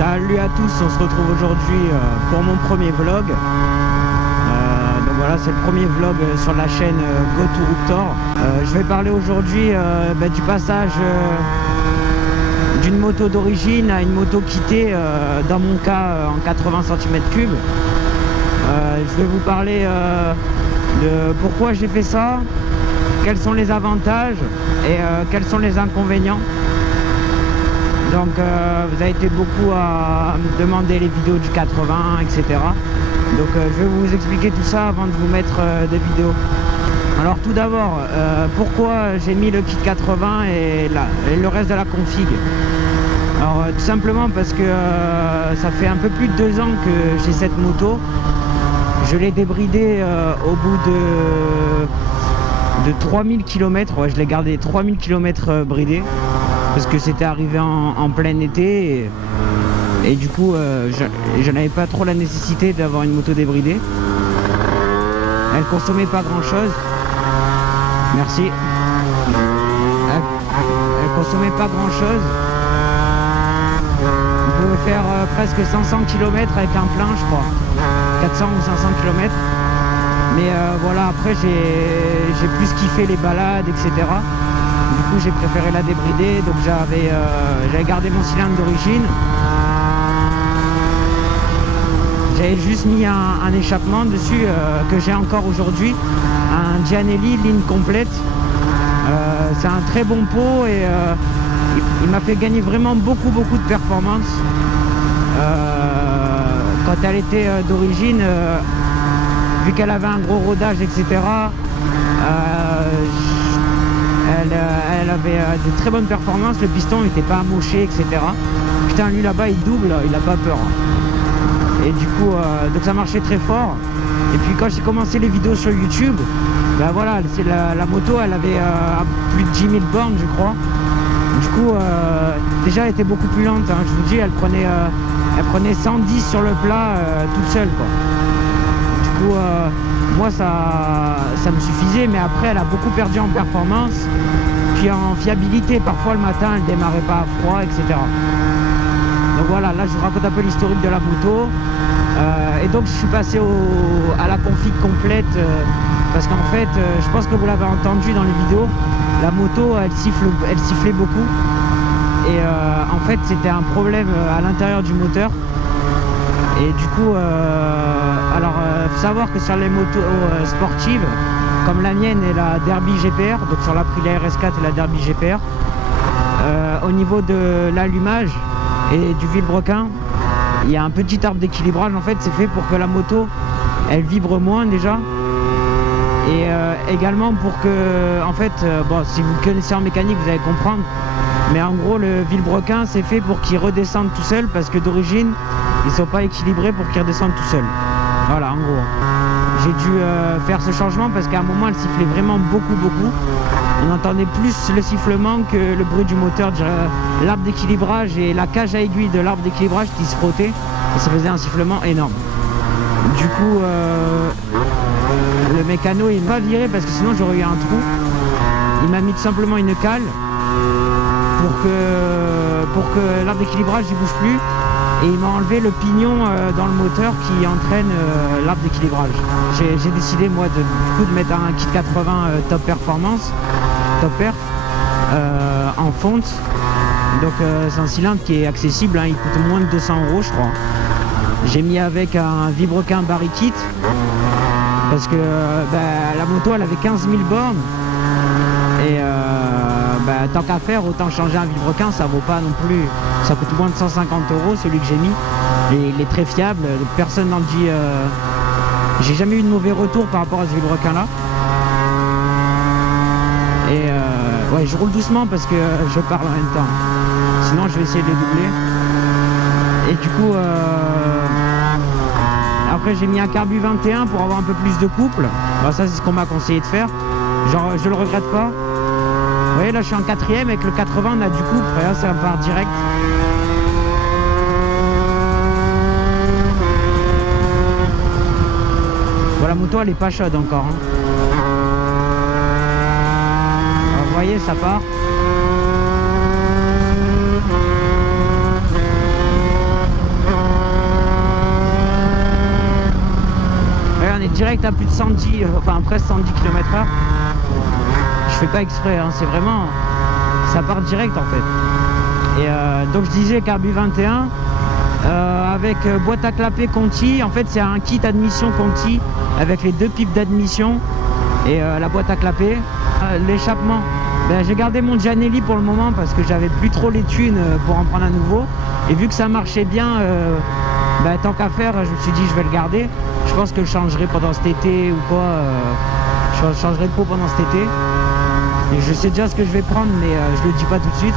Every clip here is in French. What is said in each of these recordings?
Salut à tous, on se retrouve aujourd'hui pour mon premier vlog. Donc voilà, c'est le premier vlog sur la chaîne GoToRuptor. Je vais parler aujourd'hui du passage d'une moto d'origine à une moto quittée, dans mon cas en 80 cm3. Je vais vous parler de pourquoi j'ai fait ça, quels sont les avantages et quels sont les inconvénients. Donc vous avez été beaucoup à me demander les vidéos du 80, etc. Donc je vais vous expliquer tout ça avant de vous mettre des vidéos. Alors tout d'abord, pourquoi j'ai mis le kit 80 et le reste de la config. Alors tout simplement parce que ça fait un peu plus de 2 ans que j'ai cette moto. Je l'ai débridée au bout de 3000 km. Ouais, je l'ai gardé 3000 km bridée. Parce que c'était arrivé en plein été et du coup je n'avais pas trop la nécessité d'avoir une moto débridée. Elle consommait pas grand chose. Merci. Elle consommait pas grand chose. On pouvait faire presque 500 km avec un plein, je crois. 400 ou 500 km. Mais voilà, après j'ai plus kiffé les balades, etc. Du coup j'ai préféré la débrider, donc j'avais gardé mon cylindre d'origine. J'avais juste mis un échappement dessus que j'ai encore aujourd'hui, un Gianelli ligne complète. C'est un très bon pot et il m'a fait gagner vraiment beaucoup de performance. Quand elle était d'origine, vu qu'elle avait un gros rodage, etc. Elle avait de très bonnes performances, le piston n'était pas amoché, etc. Putain, lui là-bas il double, il a pas peur. Et du coup, donc ça marchait très fort. Et puis quand j'ai commencé les vidéos sur YouTube, ben voilà, la moto elle avait plus de 10 000 bornes, je crois. Du coup, déjà elle était beaucoup plus lente, hein. Je vous dis, elle prenait 110 sur le plat toute seule, quoi. Du coup, moi ça me suffisait, mais après elle a beaucoup perdu en performance, puis en fiabilité. Parfois le matin elle démarrait pas à froid, etc. Donc voilà, là je vous raconte un peu l'historique de la moto. Et donc je suis passé à la config complète, parce qu'en fait, je pense que vous l'avez entendu dans les vidéos, la moto elle sifflait beaucoup. Et en fait c'était un problème à l'intérieur du moteur. Et du coup, faut savoir que sur les motos sportives, comme la mienne et la Derby GPR, donc sur l'Aprilia RS4 et la Derby GPR, au niveau de l'allumage et du vilebrequin, il y a un petit arbre d'équilibrage. En fait, c'est fait pour que la moto, elle vibre moins déjà. Et également pour que, en fait, bon, si vous connaissez en mécanique, vous allez comprendre. Mais en gros, le vilebrequin, c'est fait pour qu'il redescende tout seul, parce que d'origine, ils sont pas équilibrés pour qu'ils redescendent tout seul. Voilà, en gros. J'ai dû faire ce changement parce qu'à un moment, elle sifflait vraiment beaucoup. On entendait plus le sifflement que le bruit du moteur. L'arbre d'équilibrage et la cage à aiguille de l'arbre d'équilibrage qui se frottaient, et ça faisait un sifflement énorme. Du coup, le mécano, il m'a viré parce que sinon j'aurais eu un trou. Il m'a mis tout simplement une cale pour que l'arbre d'équilibrage ne bouge plus, et il m'a enlevé le pignon dans le moteur qui entraîne l'arbre d'équilibrage. J'ai décidé moi du coup de mettre un kit 80 top performance, top perf, en fonte. Donc c'est un cylindre qui est accessible, hein, il coûte moins de 200 € je crois. J'ai mis avec un vilebrequin Barry Kit parce que la moto elle avait 15 000 bornes. Et tant qu'à faire, autant changer un vilebrequin, ça vaut pas non plus, ça coûte moins de 150 € celui que j'ai mis. Il est très fiable, personne n'en dit, j'ai jamais eu de mauvais retour par rapport à ce vilebrequin là. Et ouais, je roule doucement parce que je parle en même temps, sinon je vais essayer de les doubler. Et du coup après j'ai mis un carbu 21 pour avoir un peu plus de couple. Bah, ça c'est ce qu'on m'a conseillé de faire, genre je le regrette pas. Vous voyez, là je suis en 4ème, avec le 80 on a du couple, et là ça part direct. Bon, la moto elle est pas chaude encore, hein. Alors, vous voyez, ça part. direct à plus de 110, enfin presque 110 km/h. Je fais pas exprès, hein, c'est vraiment, ça part direct en fait. Et donc je disais Carbu 21 avec boîte à clapper Conti. En fait c'est un kit admission Conti avec les 2 pipes d'admission et la boîte à clapper. L'échappement, ben, j'ai gardé mon Gianelli pour le moment parce que j'avais plus trop les thunes pour en prendre un nouveau. Et vu que ça marchait bien, ben, tant qu'à faire, je me suis dit je vais le garder. Je pense que je changerai pendant cet été ou quoi. Je changerai de peau pendant cet été. Et je sais déjà ce que je vais prendre, mais je le dis pas tout de suite.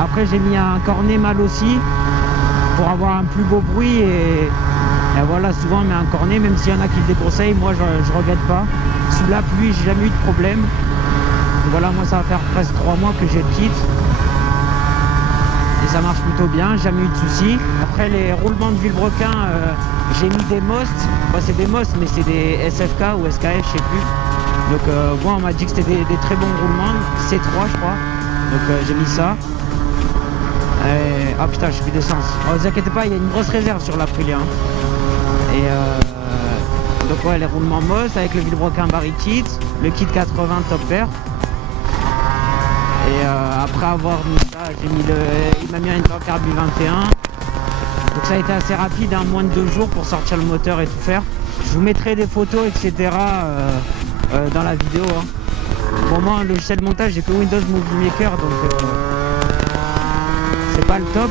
Après j'ai mis un cornet mâle aussi pour avoir un plus beau bruit et voilà, souvent on met un cornet, même s'il y en a qui le déconseillent, moi je regrette pas. Sous la pluie j'ai jamais eu de problème. Voilà, moi ça va faire presque 3 mois que j'ai le kit et ça marche plutôt bien, jamais eu de soucis. Après les roulements de Villebrequin, j'ai mis des Most, bon, c'est des Most mais c'est des SFK ou SKF, je sais plus. Donc moi on m'a dit que c'était des très bons roulements, C3 je crois, donc j'ai mis ça. Ah putain, j'ai plus d'essence. Oh, ne vous inquiétez pas, il y a une grosse réserve sur l'Aprilia. Hein. Et donc ouais, les roulements Most avec le Villebrequin Barry Kit, le kit 80 Top Vert. Et après avoir mis ça, j'ai mis il m'a mis un Carbu 21. Donc ça a été assez rapide, hein, moins de 2 jours pour sortir le moteur et tout faire. Je vous mettrai des photos, etc. Dans la vidéo. Hein. Pour moi, le logiciel de montage, j'ai que Windows Movie Maker, donc c'est pas le top.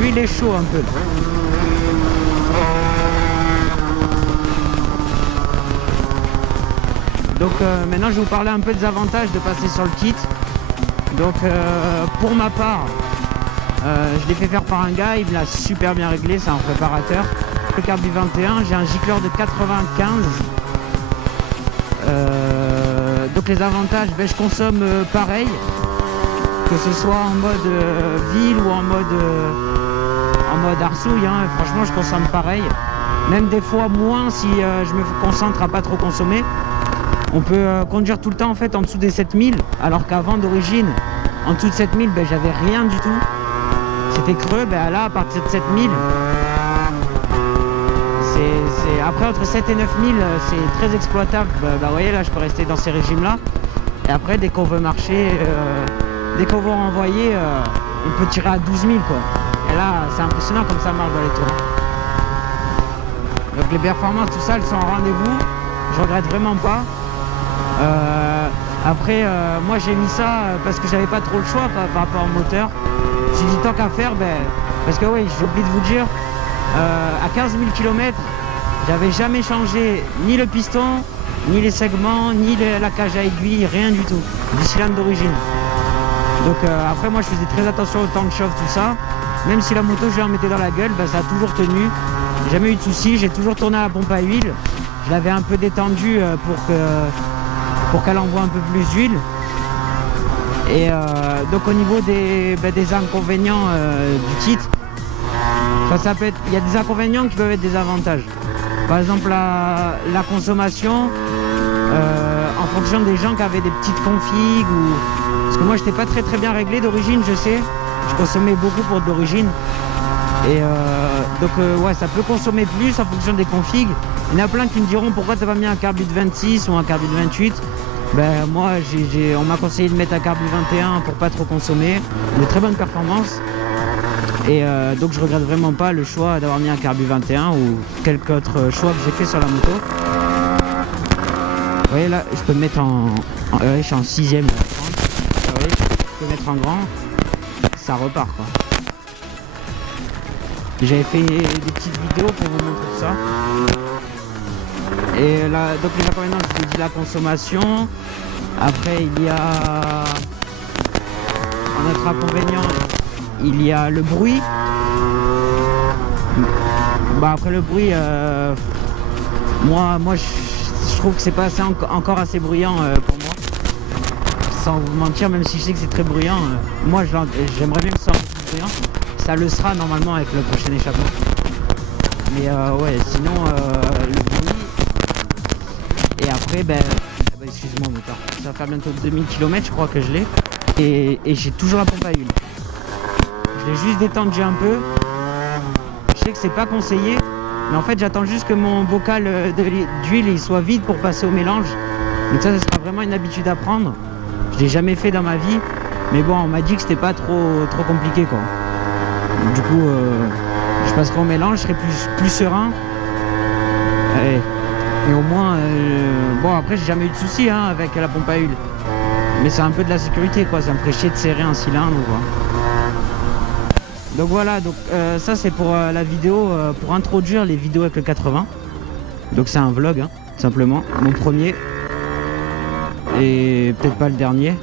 Lui, il est chaud un peu. Donc maintenant je vais vous parler un peu des avantages de passer sur le kit. Donc pour ma part, je l'ai fait faire par un gars, il me l'a super bien réglé, c'est un préparateur. Le Carbu 21, j'ai un gicleur de 95. Donc les avantages, ben, je consomme pareil, que ce soit en mode ville ou en mode arsouille, hein. Franchement je consomme pareil. Même des fois moins si je me concentre à pas trop consommer. On peut conduire tout le temps en fait en dessous des 7000, alors qu'avant d'origine, en dessous de 7000, ben, j'avais rien du tout. C'était creux, ben là à partir de 7000, après entre 7 et 9000, c'est très exploitable. Vous voyez là, je peux rester dans ces régimes-là. Et après, dès qu'on veut marcher, dès qu'on veut renvoyer, on peut tirer à 12 000 quoi. Et là, c'est impressionnant comme ça marche dans les tours. Donc les performances, tout ça, elles sont en rendez-vous. Je regrette vraiment pas. Après moi j'ai mis ça parce que j'avais pas trop le choix par rapport au moteur. Je me suis dit tant qu'à faire, ben, parce que oui, j'ai oublié de vous dire, à 15 000 km j'avais jamais changé ni le piston, ni les segments, ni la cage à aiguille, rien du tout, du cylindre d'origine. Donc après moi je faisais très attention au temps de chauffe, tout ça. Même si la moto je en mettais dans la gueule, ben, ça a toujours tenu, j'ai jamais eu de soucis, j'ai toujours tourné à la pompe à huile. Je l'avais un peu détendu pour qu'elle envoie un peu plus d'huile. Et donc au niveau des inconvénients du kit, ça peut être, il y a des inconvénients qui peuvent être des avantages. Par exemple la consommation en fonction des gens qui avaient des petites configs parce que moi j'étais pas très bien réglé d'origine, je sais. Je consommais beaucoup pour d'origine. Et donc ouais, ça peut consommer plus en fonction des configs. Il y en a plein qui me diront pourquoi t'as pas mis un Carbu de 26 ou un Carbu de 28. Ben moi on m'a conseillé de mettre un Carbu 21 pour pas trop consommer. De très bonnes performances. Et donc je regrette vraiment pas le choix d'avoir mis un Carbu 21 ou quelque autre choix que j'ai fait sur la moto. Vous voyez là, je peux me mettre je suis en 6ème. Vous voyez, je peux mettre en grand. Ça repart quoi. J'avais fait des petites vidéos pour vous montrer tout ça. Et là, donc les inconvénients, je vous dis la consommation. Après, il y a un autre inconvénient, il y a le bruit. Bah après le bruit, moi je trouve que c'est pas encore assez bruyant pour moi. Sans vous mentir, même si je sais que c'est très bruyant, moi j'aimerais bien que ce soit un peu plus bruyant. Ça le sera normalement avec le prochain échappement. Mais ouais, sinon le bruit. Et après, ben excuse-moi motard, ça va faire bientôt 2000 km je crois que je l'ai. Et j'ai toujours la pompe à huile. Je l'ai juste détendu un peu. sais que c'est pas conseillé, mais en fait j'attends juste que mon bocal d'huile il soit vide pour passer au mélange. Donc ça sera vraiment une habitude à prendre. Je l'ai jamais fait dans ma vie, mais bon, on m'a dit que c'était pas trop compliqué quoi. Du coup, je passerai au mélange, je serai plus serein. Et au moins, bon après j'ai jamais eu de soucis hein, avec la pompe à huile. Mais c'est un peu de la sécurité quoi, ça me ferait chier de serrer un cylindre quoi. Donc voilà, donc ça c'est pour la vidéo, pour introduire les vidéos avec le 80. Donc c'est un vlog hein, tout simplement, mon premier. Et peut-être pas le dernier.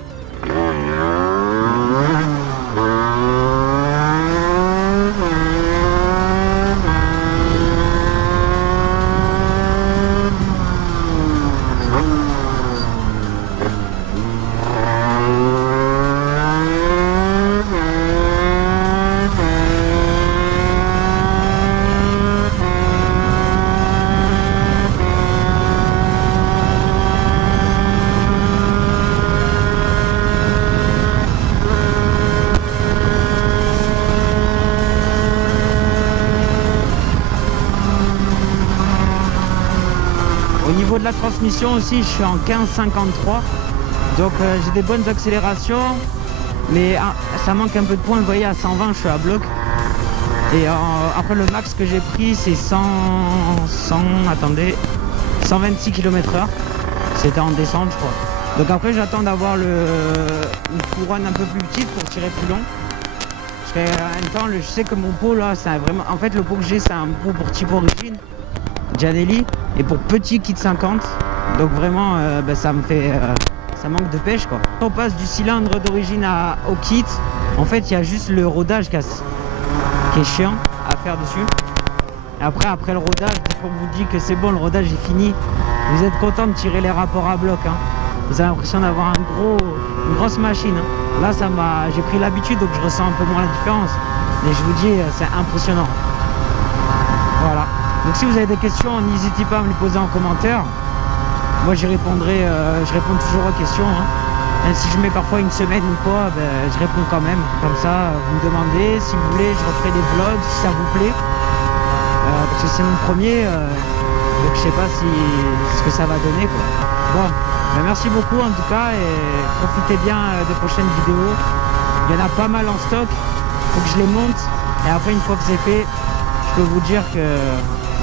Au niveau de la transmission aussi, je suis en 15,53, donc j'ai des bonnes accélérations, mais ça manque un peu de points. Vous voyez, à 120 je suis à bloc, et après le max que j'ai pris c'est 126 km/h, c'était en descente je crois. Donc après j'attends d'avoir une couronne un peu plus petite pour tirer plus long. En même temps, je sais que mon pot là, c'est vraiment, en fait le pot que j'ai c'est un pot pour type origine Gianelli et pour petit kit 50, donc vraiment ça me fait ça manque de pêche quoi. On passe du cylindre d'origine au kit, en fait il y a juste le rodage qui est chiant à faire dessus. Et après le rodage, dès qu'on vous dit que c'est bon, le rodage est fini, vous êtes content de tirer les rapports à bloc hein. Vous avez l'impression d'avoir une grosse machine hein. Là j'ai pris l'habitude, donc je ressens un peu moins la différence, mais je vous dis c'est impressionnant. Voilà. Donc si vous avez des questions, n'hésitez pas à me les poser en commentaire. Moi j'y répondrai, je réponds toujours aux questions hein. Même si je mets parfois une semaine ou quoi, je réponds quand même. Comme ça, vous me demandez, si vous voulez, je referai des vlogs si ça vous plaît. Parce que c'est mon premier, donc je sais pas ce que ça va donner quoi. Bon, merci beaucoup en tout cas, et profitez bien des prochaines vidéos. Il y en a pas mal en stock, faut que je les monte, et après une fois que c'est fait, je peux vous dire que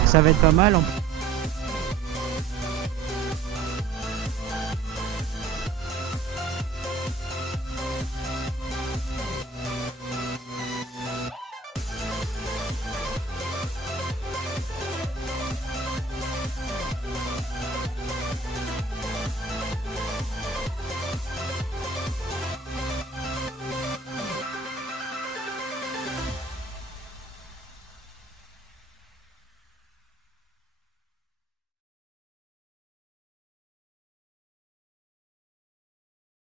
ça va être pas mal.